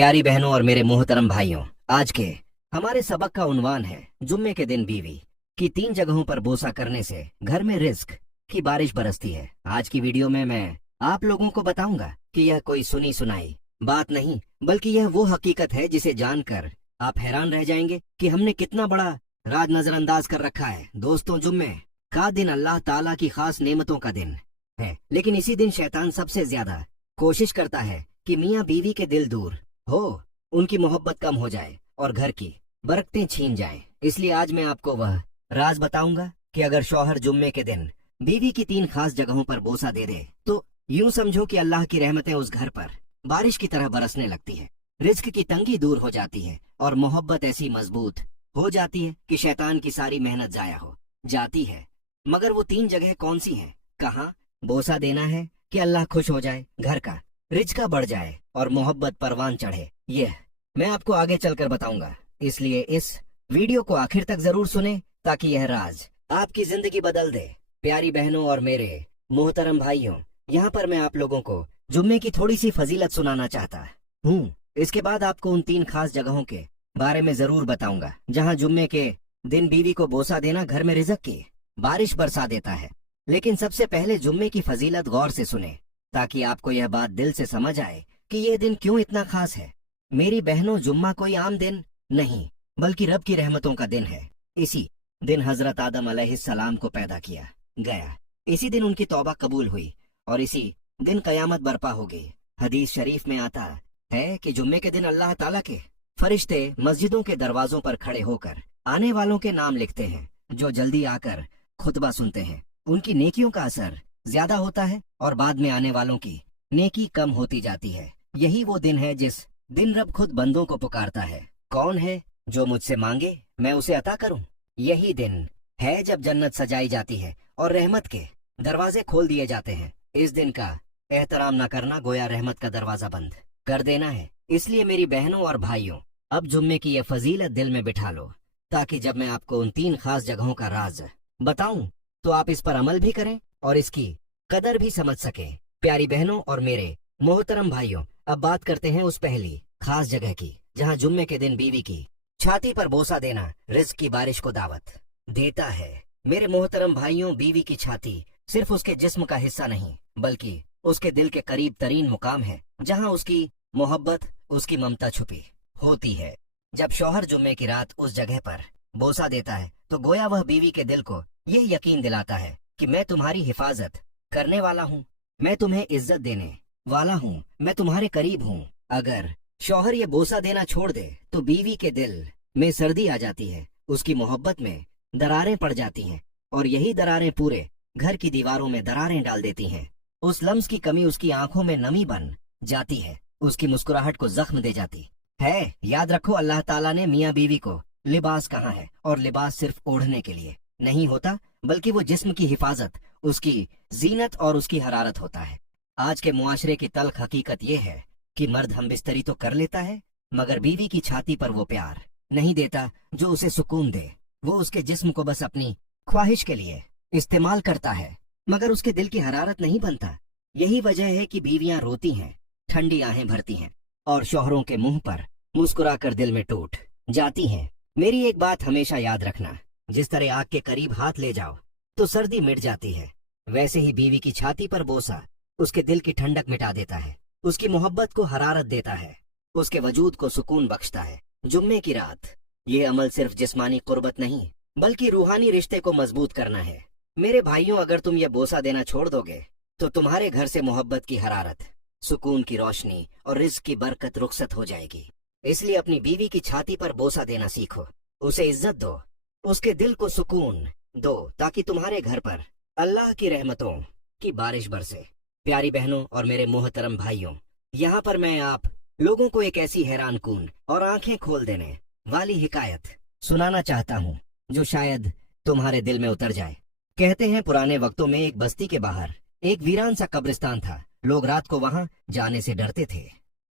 प्यारी बहनों और मेरे मोहतरम भाइयों, आज के हमारे सबक का उन्वान है जुम्मे के दिन बीवी की 3 जगहों पर बोसा करने से घर में रिस्क की बारिश बरसती है। आज की वीडियो में मैं आप लोगों को बताऊंगा कि यह कोई सुनी सुनाई बात नहीं, बल्कि यह वो हकीकत है जिसे जानकर आप हैरान रह जाएंगे कि हमने कितना बड़ा राज नजरअंदाज कर रखा है। दोस्तों, जुम्मे का दिन अल्लाह ताला की खास नेमतों का दिन है, लेकिन इसी दिन शैतान सबसे ज्यादा कोशिश करता है कि मियाँ बीवी के दिल दूर हो, उनकी मोहब्बत कम हो जाए और घर की बरकतें छीन जाएं। इसलिए आज मैं आपको वह राज बताऊंगा कि अगर शौहर जुम्मे के दिन बीवी की 3 खास जगहों पर बोसा दे दे तो यूं समझो कि अल्लाह की रहमतें उस घर पर बारिश की तरह बरसने लगती है, रिस्क की तंगी दूर हो जाती है और मोहब्बत ऐसी मजबूत हो जाती है कि शैतान की सारी मेहनत जाया हो जाती है। मगर वो 3 जगह कौन सी हैं? कहाँ बोसा देना है कि अल्लाह खुश हो जाए, घर का रिज्क बढ़ जाए और मोहब्बत परवान चढ़े, यह मैं आपको आगे चलकर बताऊंगा। इसलिए इस वीडियो को आखिर तक जरूर सुने ताकि यह राज आपकी जिंदगी बदल दे। प्यारी बहनों और मेरे मोहतरम भाइयों, यहाँ पर मैं आप लोगों को जुम्मे की थोड़ी सी फजीलत सुनाना चाहता हूँ। इसके बाद आपको उन 3 खास जगहों के बारे में जरूर बताऊंगा जहाँ जुम्मे के दिन बीवी को बोसा देना घर में रिज़्क की बारिश बरसा देता है। लेकिन सबसे पहले जुम्मे की फजीलत गौर से सुने ताकि आपको यह बात दिल से समझ आए कि यह दिन क्यों इतना खास है। मेरी बहनों, जुम्मा कोई आम दिन नहीं बल्कि रब की रहमतों का दिन है। इसी दिन हजरत आदम अलैहिस्सलाम को पैदा किया गया, इसी दिन उनकी तौबा कबूल हुई और इसी दिन कयामत बर्पा होगी। हदीस शरीफ में आता है कि जुम्मे के दिन अल्लाह ताला के फरिश्ते मस्जिदों के दरवाजों पर खड़े होकर आने वालों के नाम लिखते हैं। जो जल्दी आकर खुतबा सुनते हैं उनकी नेकियों का असर ज्यादा होता है और बाद में आने वालों की नेकी कम होती जाती है। यही वो दिन है जिस दिन रब खुद बंदों को पुकारता है, कौन है जो मुझसे मांगे मैं उसे अता करूं। यही दिन है जब जन्नत सजाई जाती है और रहमत के दरवाजे खोल दिए जाते हैं। इस दिन का एहतराम न करना गोया रहमत का दरवाजा बंद कर देना है। इसलिए मेरी बहनों और भाइयों, अब जुम्मे की यह फजीलत दिल में बिठा लो ताकि जब मैं आपको उन 3 खास जगहों का राज बताऊं तो आप इस पर अमल भी करें और इसकी कदर भी समझ सकें। प्यारी बहनों और मेरे मोहतरम भाइयों, अब बात करते हैं उस पहली खास जगह की जहां जुम्मे के दिन बीवी की छाती पर बोसा देना रिज़्क की बारिश को दावत देता है। मेरे मोहतरम भाइयों, बीवी की छाती सिर्फ उसके जिस्म का हिस्सा नहीं बल्कि उसके दिल के करीब तरीन मुकाम है जहां उसकी मोहब्बत, उसकी ममता छुपी होती है। जब शौहर जुम्मे की रात उस जगह पर बोसा देता है तो गोया वह बीवी के दिल को यह यकीन दिलाता है कि मैं तुम्हारी हिफाजत करने वाला हूँ, मैं तुम्हें इज्जत देने वाला हूँ, मैं तुम्हारे करीब हूँ। अगर शौहर ये बोसा देना छोड़ दे तो बीवी के दिल में सर्दी आ जाती है, उसकी मोहब्बत में दरारें पड़ जाती हैं और यही दरारें पूरे घर की दीवारों में दरारें डाल देती हैं। उस लम्स की कमी उसकी आंखों में नमी बन जाती है, उसकी मुस्कुराहट को जख्म दे जाती है। याद रखो, अल्लाह ताला ने मियाँ बीवी को लिबास कहा है और लिबास सिर्फ ओढ़ने के लिए नहीं होता बल्कि वो जिस्म की हिफाजत, उसकी जीनत और उसकी हरारत होता है। आज के मुआशरे की तल्ख हकीकत ये है कि मर्द हम बिस्तरी तो कर लेता है मगर बीवी की छाती पर वो प्यार नहीं देता जो उसे सुकून दे। वो उसके जिस्म को बस अपनी ख्वाहिश के लिए इस्तेमाल करता है मगर उसके दिल की हरारत नहीं बनता। यही वजह है कि बीवियां रोती हैं, ठंडी आहें भरती हैं और शौहरों के मुंह पर मुस्कुराकर दिल में टूट जाती हैं। मेरी एक बात हमेशा याद रखना, जिस तरह आग के करीब हाथ ले जाओ तो सर्दी मिट जाती है, वैसे ही बीवी की छाती पर बोसा उसके दिल की ठंडक मिटा देता है, उसकी मोहब्बत को हरारत देता है, उसके वजूद को सुकून बख्शता है। जुम्मे की रात ये अमल सिर्फ जिस्मानी कुर्बत नहीं बल्कि रूहानी रिश्ते को मजबूत करना है। मेरे भाइयों, अगर तुम ये बोसा देना छोड़ दोगे तो तुम्हारे घर से मोहब्बत की हरारत, सुकून की रोशनी और रिज़्क की बरकत रुखसत हो जाएगी। इसलिए अपनी बीवी की छाती पर बोसा देना सीखो, उसे इज्जत दो, उसके दिल को सुकून दो ताकि तुम्हारे घर पर अल्लाह की रहमतों की बारिश बरसे। प्यारी बहनों और मेरे मोहतरम भाइयों, यहाँ पर मैं आप लोगों को एक ऐसी हैरान कुन और आंखें खोल देने वाली हिकायत सुनाना चाहता हूँ जो शायद तुम्हारे दिल में उतर जाए। कहते हैं पुराने वक्तों में एक बस्ती के बाहर एक वीरान सा कब्रिस्तान था। लोग रात को वहां जाने से डरते थे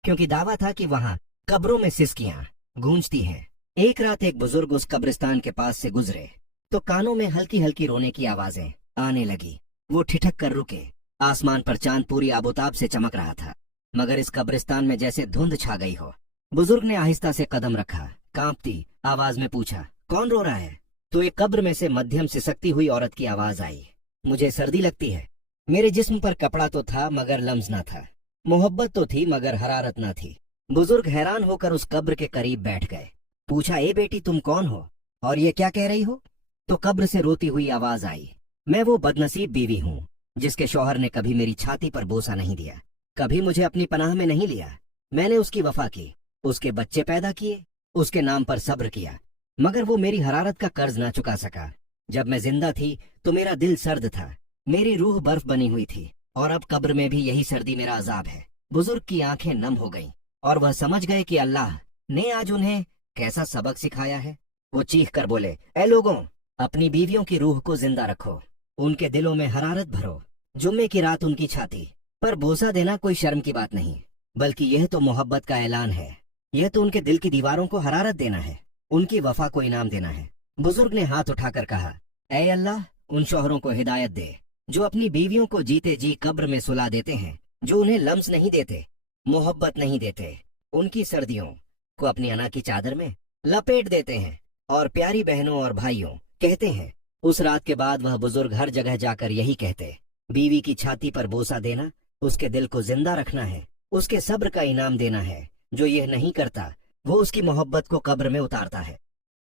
क्योंकि दावा था कि वहां कब्रों में सिसकियां गूंजती हैं। एक रात एक बुजुर्ग उस कब्रिस्तान के पास से गुजरे तो कानों में हल्की हल्की रोने की आवाजें आने लगी। वो ठिठक कर रुके। आसमान पर चांद पूरी आबोताब से चमक रहा था मगर इस कब्रिस्तान में जैसे धुंध छा गई हो। बुजुर्ग ने आहिस्ता से कदम रखा, कांपती आवाज में पूछा, कौन रो रहा है? तो एक कब्र में से मध्यम सिसकती हुई औरत की आवाज आई, मुझे सर्दी लगती है। मेरे जिस्म पर कपड़ा तो था मगर लम्स ना था, मोहब्बत तो थी मगर हरारत ना थी। बुजुर्ग हैरान होकर उस कब्र के करीब बैठ गए। पूछा, ए बेटी तुम कौन हो और ये क्या कह रही हो? तो कब्र से रोती हुई आवाज आई, मैं वो बदनसीब बीवी हूँ जिसके शौहर ने कभी मेरी छाती पर बोसा नहीं दिया, कभी मुझे अपनी पनाह में नहीं लिया। मैंने उसकी वफा की, उसके बच्चे पैदा किए, उसके नाम पर सब्र किया, मगर वो मेरी हरारत का कर्ज ना चुका सका। जब मैं जिंदा थी तो मेरा दिल सर्द था, मेरी रूह बर्फ बनी हुई थी, और अब कब्र में भी यही सर्दी मेरा अजाब है। बुजुर्ग की आंखें नम हो गईं और वह समझ गए कि अल्लाह ने आज उन्हें कैसा सबक सिखाया है। वो चीख कर बोले, ऐ लोगों, अपनी बीवियों की रूह को जिंदा रखो, उनके दिलों में हरारत भरो। जुम्मे की रात उनकी छाती पर बोसा देना कोई शर्म की बात नहीं, बल्कि यह तो मोहब्बत का ऐलान है। यह तो उनके दिल की दीवारों को हरारत देना है, उनकी वफा को इनाम देना है। बुजुर्ग ने हाथ उठाकर कहा, ऐ अल्लाह, उन शौहरों को हिदायत दे जो अपनी बीवियों को जीते जी कब्र में सुला देते हैं, जो उन्हें लम्स नहीं देते, मोहब्बत नहीं देते, उनकी सर्दियों को अपनी अना की चादर में लपेट देते हैं। और प्यारी बहनों और भाइयों, कहते हैं उस रात के बाद वह बुजुर्ग हर जगह जाकर यही कहते, बीवी की छाती पर बोसा देना, उसके दिल को जिंदा रखना है, उसके सब्र का इनाम देना है। जो यह नहीं करता वो उसकी मोहब्बत को कब्र में उतारता है।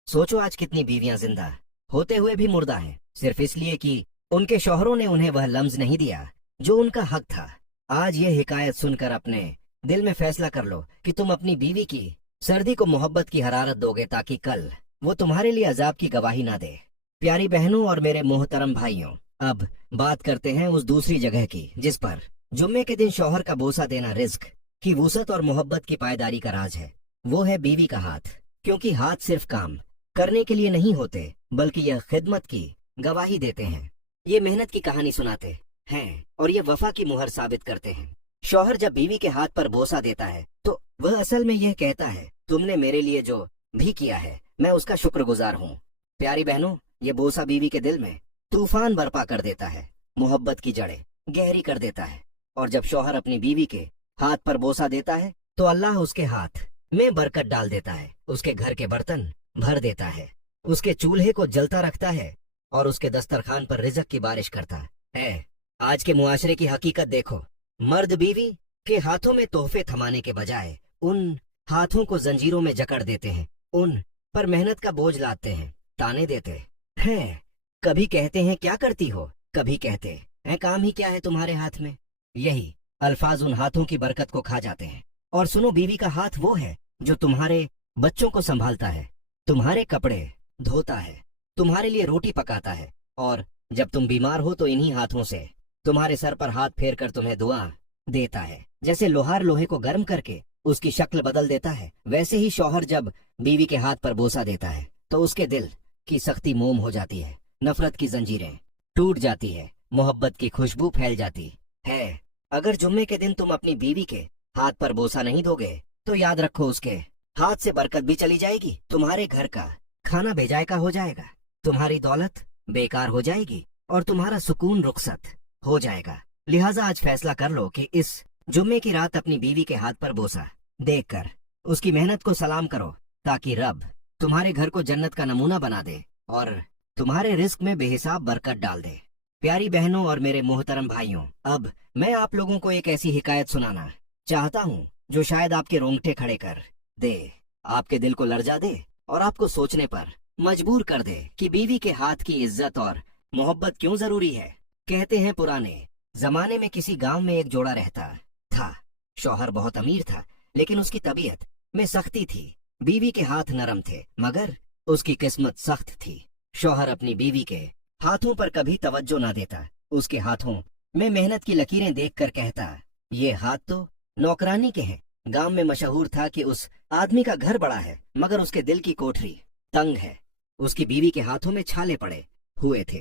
सोचो आज कितनी बीवियां जिंदा होते हुए भी मुर्दा हैं, सिर्फ इसलिए कि उनके शौहरों ने उन्हें वह लम्स नहीं दिया जो उनका हक था। आज ये हिकायत सुनकर अपने दिल में फैसला कर लो कि तुम अपनी बीवी की सर्दी को मोहब्बत की हरारत दोगे, ताकि कल वो तुम्हारे लिए अजाब की गवाही ना दे। प्यारी बहनों और मेरे मोहतरम भाइयों, अब बात करते हैं उस दूसरी जगह की जिस पर जुम्मे के दिन शौहर का बोसा देना रिस्क की वुसअत और मोहब्बत की पायदारी का राज है। वो है बीवी का हाथ, क्योंकि हाथ सिर्फ काम करने के लिए नहीं होते, बल्कि यह खिदमत की गवाही देते हैं, ये मेहनत की कहानी सुनाते हैं और ये वफा की मुहर साबित करते हैं। शौहर जब बीवी के हाथ पर बोसा देता है तो वह असल में यह कहता है, तुमने मेरे लिए जो भी किया है मैं उसका शुक्रगुजार हूँ। प्यारी बहनों, ये बोसा बीवी के दिल में तूफान बर्पा कर देता है, मोहब्बत की जड़ें गहरी कर देता है। और जब शौहर अपनी बीवी के हाथ पर बोसा देता है तो अल्लाह उसके हाथ में बरकत डाल देता है, उसके घर के बर्तन भर देता है, उसके चूल्हे को जलता रखता है और उसके दस्तरखान पर रिज़्क की बारिश करता है। आज के मुआशरे की हकीकत देखो, मर्द बीवी के हाथों में तोहफे थमाने के बजाय उन हाथों को जंजीरों में जकड़ देते हैं, उन पर मेहनत का बोझ लादते हैं, ताने देते हैं। कभी कहते हैं क्या करती हो, कभी कहते हैं काम ही क्या है तुम्हारे हाथ में। यही अल्फाज उन हाथों की बरकत को खा जाते हैं। और सुनो, बीवी का हाथ वो है जो तुम्हारे बच्चों को संभालता है, तुम्हारे कपड़े धोता है, तुम्हारे लिए रोटी पकाता है, और जब तुम बीमार हो तो इन्हीं हाथों से तुम्हारे सर पर हाथ फेर कर तुम्हें दुआ देता है। जैसे लोहार लोहे को गर्म करके उसकी शक्ल बदल देता है, वैसे ही शौहर जब बीवी के हाथ पर बोसा देता है तो उसके दिल की सख्ती मोम हो जाती है, नफरत की जंजीरें टूट जाती है, मोहब्बत की खुशबू फैल जाती है। अगर जुम्मे के दिन तुम अपनी बीवी के हाथ पर बोसा नहीं दोगे तो याद रखो, उसके हाथ से बरकत भी चली जाएगी, तुम्हारे घर का खाना बेजायका हो जाएगा, तुम्हारी दौलत बेकार हो जाएगी और तुम्हारा सुकून रुखसत हो जाएगा। लिहाजा आज फैसला कर लो कि इस जुम्मे की रात अपनी बीवी के हाथ पर बोसा देखकर उसकी मेहनत को सलाम करो, ताकि रब तुम्हारे घर को जन्नत का नमूना बना दे और तुम्हारे रिस्क में बेहिसाब बरकत डाल दे। प्यारी बहनों और मेरे मोहतरम भाइयों, अब मैं आप लोगों को एक ऐसी हिकायत सुनाना चाहता हूँ जो शायद आपके रोंगटे खड़े कर दे, आपके दिल को लर्जा दे और आपको सोचने पर मजबूर कर दे कि बीवी के हाथ की इज्जत और मोहब्बत क्यों जरूरी है। कहते हैं पुराने जमाने में किसी गांव में एक जोड़ा रहता था। शौहर बहुत अमीर था, लेकिन उसकी तबीयत में सख्ती थी। बीवी के हाथ नरम थे, मगर उसकी किस्मत सख्त थी। शौहर अपनी बीवी के हाथों पर कभी तवज्जो ना देता, उसके हाथों में मेहनत की लकीरें देखकर कहता, ये हाथ तो नौकरानी के हैं। गांव में मशहूर था कि उस आदमी का घर बड़ा है, मगर उसके दिल की कोठरी तंग है। उसकी बीवी के हाथों में छाले पड़े हुए थे,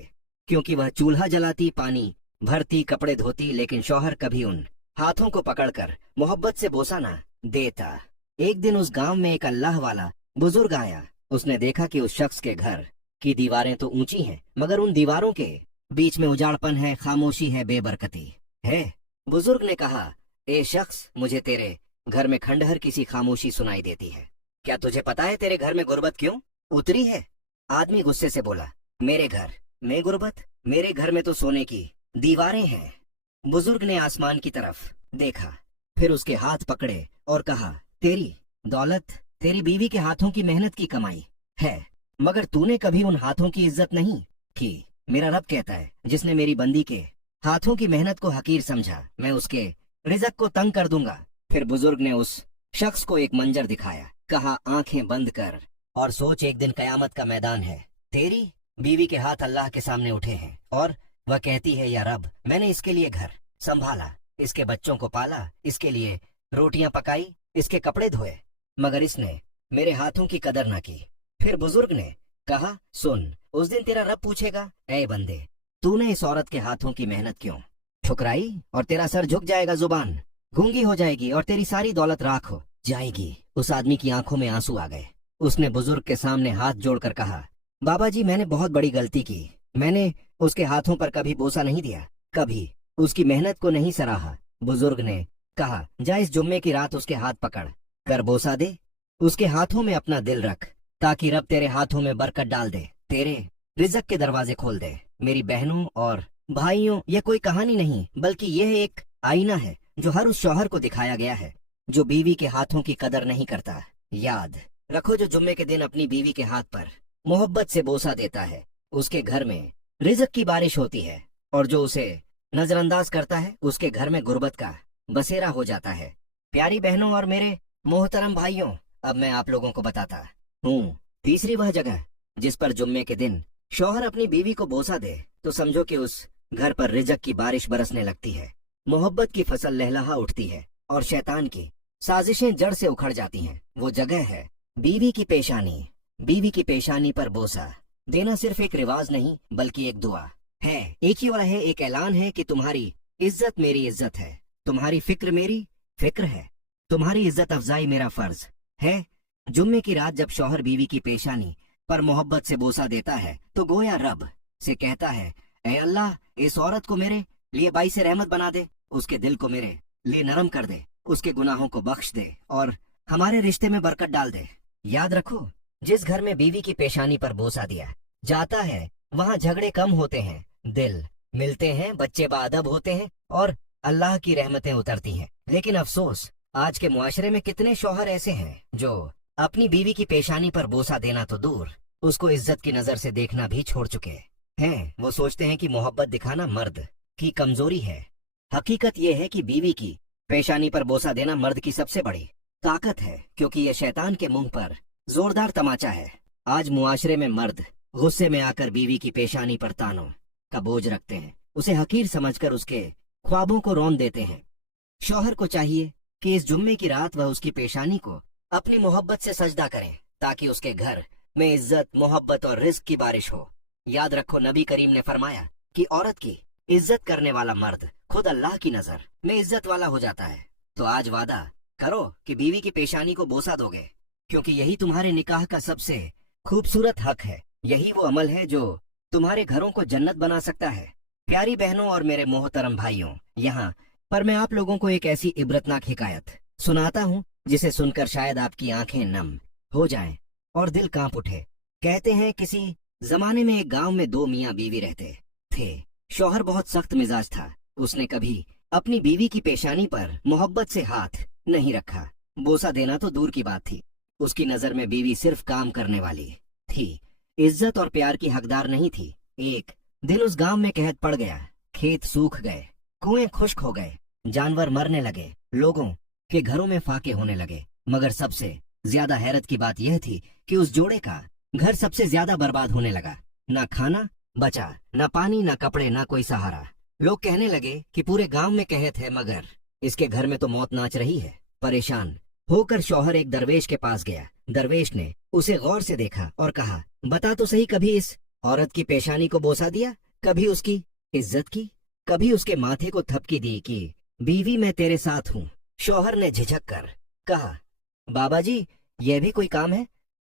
क्योंकि वह चूल्हा जलाती, पानी भरती, कपड़े धोती, लेकिन शौहर कभी उन हाथों को पकड़कर मोहब्बत से बोसा ना देता। एक दिन उस गांव में एक अल्लाह वाला बुजुर्ग आया। उसने देखा कि उस शख्स के घर की दीवारें तो ऊंची हैं, मगर उन दीवारों के बीच में उजाड़पन है, खामोशी है, बेबरकती है। बुजुर्ग ने कहा, ए शख्स, मुझे तेरे घर में खंडहर किसी खामोशी सुनाई देती है। क्या तुझे पता है तेरे घर में गुर्बत क्यों उतरी है? आदमी गुस्से से बोला, मेरे घर में गुर्बत? मेरे घर में तो सोने की दीवारें हैं। बुजुर्ग ने आसमान की तरफ देखा, फिर उसके हाथ पकड़े और कहा, तेरी दौलत तेरी बीवी के हाथों की मेहनत की कमाई है, मगर तूने कभी उन हाथों की इज्जत नहीं की। मेरा रब कहता है, जिसने मेरी बंदी के हाथों की मेहनत को हकीर समझा, मैं उसके रिज़्क को तंग कर दूंगा। फिर बुजुर्ग ने उस शख्स को एक मंजर दिखाया, कहा, आंखें बंद कर और सोच, एक दिन कयामत का मैदान है। तेरी बीवी के हाथ अल्लाह के सामने उठे हैं और वह कहती है, या रब, मैंने इसके लिए घर संभाला, इसके बच्चों को पाला, इसके लिए रोटियां पकाई, इसके कपड़े धोए, मगर इसने मेरे हाथों की कदर न की। फिर बुजुर्ग ने कहा, सुन, उस दिन तेरा रब पूछेगा, ऐ बंदे, तूने इस औरत के हाथों की मेहनत क्यों ठुकराई? और तेरा सर झुक जाएगा, जुबान गूंगी हो जाएगी और तेरी सारी दौलत राख हो जाएगी। उस आदमी की आंखों में आंसू आ गए। उसने बुजुर्ग के सामने हाथ जोड़कर कहा, बाबा जी, मैंने बहुत बड़ी गलती की। मैंने उसके हाथों पर कभी बोसा नहीं दिया, कभी उसकी मेहनत को नहीं सराहा। बुजुर्ग ने कहा, जा इस जुम्मे की रात उसके हाथ पकड़ कर बोसा दे, उसके हाथों में अपना दिल रख, ताकि रब तेरे हाथों में बरकत डाल दे, तेरे रिज़्क के दरवाजे खोल दे। मेरी बहनों और भाइयों, यह कोई कहानी नहीं, बल्कि यह एक आईना है जो हर उस शौहर को दिखाया गया है जो बीवी के हाथों की कदर नहीं करता। याद रखो, जो जुम्मे के दिन अपनी बीवी के हाथ पर मोहब्बत से बोसा देता है, उसके घर में रिज़्क की बारिश होती है, और जो उसे नजरअंदाज करता है, उसके घर में गुर्बत का बसेरा हो जाता है। प्यारी बहनों और मेरे मोहतरम भाइयों, अब मैं आप लोगों को बताता हूँ तीसरी वह जगह जिस पर जुम्मे के दिन शौहर अपनी बीवी को बोसा दे तो समझो कि उस घर पर रिज़्क की बारिश बरसने लगती है, मोहब्बत की फसल लहलहा उठती है और शैतान की साजिशें जड़ से उखड़ जाती हैं। वो जगह है बीवी की पेशानी। बीवी की पेशानी पर बोसा देना सिर्फ एक रिवाज नहीं, बल्कि एक दुआ है। एक ही वाला है, एक ऐलान है कि तुम्हारी इज्जत मेरी इज्जत है, तुम्हारी फिक्र मेरी फिक्र है, तुम्हारी इज्जत अफजाई मेरा फर्ज है। जुम्मे की रात जब शौहर बीवी की पेशानी पर मोहब्बत से बोसा देता है तो गोया रब से कहता है, ऐ अल्लाह, इस औरत को मेरे लिए बाइस रहमत बना दे, उसके दिल को मेरे लिए नरम कर दे, उसके गुनाहों को बख्श दे और हमारे रिश्ते में बरकत डाल दे। याद रखो, जिस घर में बीवी की पेशानी पर बोसा दिया जाता है, वहाँ झगड़े कम होते हैं, दिल मिलते हैं, बच्चे बाअदब होते हैं और अल्लाह की रहमतें उतरती हैं। लेकिन अफसोस, आज के मुआशरे में कितने शौहर ऐसे हैं जो अपनी बीवी की पेशानी पर बोसा देना तो दूर, उसको इज्जत की नजर से देखना भी छोड़ चुके हैं। वो सोचते हैं कि मोहब्बत दिखाना मर्द की कमजोरी है। हकीकत ये है कि बीवी की पेशानी पर बोसा देना मर्द की सबसे बड़ी ताकत है, क्योंकि ये शैतान के मुंह पर जोरदार तमाचा है। आज मुआशरे में मर्द गुस्से में आकर बीवी की पेशानी पर तानों का बोझ रखते हैं, उसे हकीर समझकर उसके ख्वाबों को रौंद देते हैं। शौहर को चाहिए कि इस जुम्मे की रात वह उसकी पेशानी को अपनी मोहब्बत से सजदा करें, ताकि उसके घर में इज्जत, मोहब्बत और रिज़्क की बारिश हो। याद रखो, नबी करीम ने फरमाया कि औरत की इज्जत करने वाला मर्द खुद अल्लाह की नजर में इज्जत वाला हो जाता है। तो आज वादा करो कि बीवी की पेशानी को बोसा दोगे, क्योंकि यही तुम्हारे निकाह का सबसे खूबसूरत हक है। यही वो अमल है जो तुम्हारे घरों को जन्नत बना सकता है। प्यारी बहनों और मेरे मोहतरम भाइयों, यहाँ पर मैं आप लोगों को एक ऐसी इबरतनाक हिकायत सुनाता हूँ जिसे सुनकर शायद आपकी आंखें नम हो जाएं और दिल कांप उठे। कहते हैं किसी जमाने में एक गांव में दो मियाँ बीवी रहते थे। शौहर बहुत सख्त मिजाज था, उसने कभी अपनी बीवी की पेशानी पर मोहब्बत से हाथ नहीं रखा। बोसा देना तो दूर की बात थी, उसकी नजर में बीवी सिर्फ काम करने वाली थी, इज्जत और प्यार की हकदार नहीं थी। एक दिन उस गांव में कहत पड़ गया, खेत सूख गए, कुएं खुश्क हो गए, जानवर मरने लगे, लोगों के घरों में फाके होने लगे। मगर सबसे ज्यादा हैरत की बात यह थी कि उस जोड़े का घर सबसे ज्यादा बर्बाद होने लगा। ना खाना बचा, ना पानी, ना कपड़े, ना कोई सहारा। लोग कहने लगे कि पूरे गांव में कहत है, मगर इसके घर में तो मौत नाच रही है। परेशान होकर शौहर एक दरवेश के पास गया। दरवेश ने उसे गौर से देखा और कहा, बता तो सही, कभी इस औरत की पेशानी को बोसा दिया? कभी उसकी इज्जत की? कभी उसके माथे को थपकी दी कि बीवी मैं तेरे साथ हूँ? शौहर ने झिझक कर कहा, बाबा जी, यह भी कोई काम है?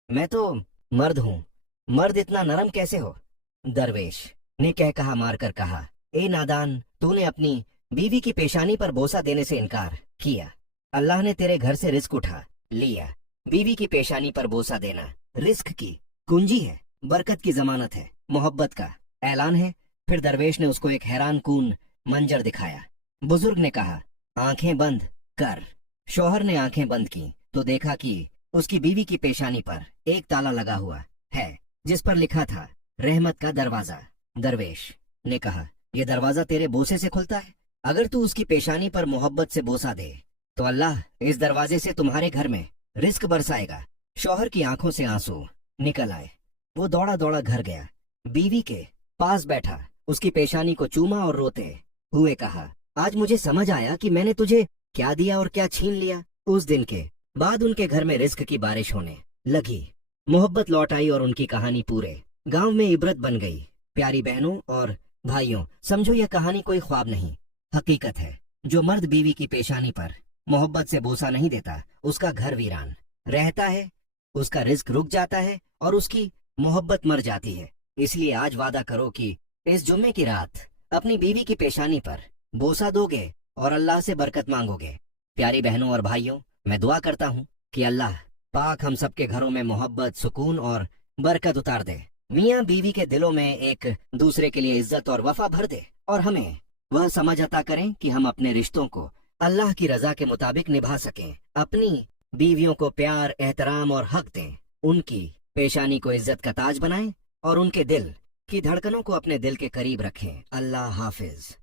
मैं तो मर्द हूँ, मर्द इतना नरम कैसे हो? दरवेश ने कह कहा मारकर कहा, ए नादान, तूने अपनी बीवी की पेशानी पर बोसा देने से इनकार किया। अल्लाह ने तेरे घर से रिस्क उठा लिया। बीवी की पेशानी पर बोसा देना रिस्क की कुंजी है, बरकत की जमानत है, मोहब्बत का ऐलान है। फिर दरवेश ने उसको एक हैरान कून मंजर दिखाया। बुजुर्ग ने कहा, आंखें बंद कर। शौहर ने आंखें बंद की तो देखा कि उसकी बीवी की पेशानी पर एक ताला लगा हुआ है जिस पर लिखा था रहमत का दरवाजा। दरवेश ने कहा, यह दरवाजा तेरे बोसे से खुलता है। अगर तू उसकी पेशानी पर मोहब्बत से बोसा दे तो अल्लाह इस दरवाजे से तुम्हारे घर में रिस्क बरसाएगा। शौहर की आंखों से आंसू निकल आए। वो दौड़ा दौड़ा घर गया, बीवी के पास बैठा, उसकी पेशानी को चूमा और रोते हुए कहा, आज मुझे समझ आया कि मैंने तुझे क्या दिया और क्या छीन लिया। उस दिन के बाद उनके घर में रिस्क की बारिश होने लगी। मोहब्बत लौट आई और उनकी कहानी पूरे गांव में इबरत बन गई। प्यारी बहनों और भाइयों, समझो यह कहानी कोई ख्वाब नहीं, हकीकत है। जो मर्द बीवी की पेशानी पर मोहब्बत से बोसा नहीं देता, उसका घर वीरान रहता है, उसका रिस्क रुक जाता है और उसकी मोहब्बत मर जाती है। इसलिए आज वादा करो कि इस जुम्मे की रात अपनी बीवी की पेशानी पर बोसा दोगे और अल्लाह से बरकत मांगोगे। प्यारी बहनों और भाइयों, मैं दुआ करता हूँ कि अल्लाह पाक हम सबके घरों में मोहब्बत, सुकून और बरकत उतार दे। मियाँ बीवी के दिलों में एक दूसरे के लिए इज्जत और वफा भर दे और हमें वह समझ अता करें कि हम अपने रिश्तों को अल्लाह की रजा के मुताबिक निभा सकें। अपनी बीवियों को प्यार, एहतराम और हक दें, उनकी पेशानी को इज्जत का ताज बनाएं और उनके दिल की धड़कनों को अपने दिल के करीब रखें। अल्लाह हाफिज।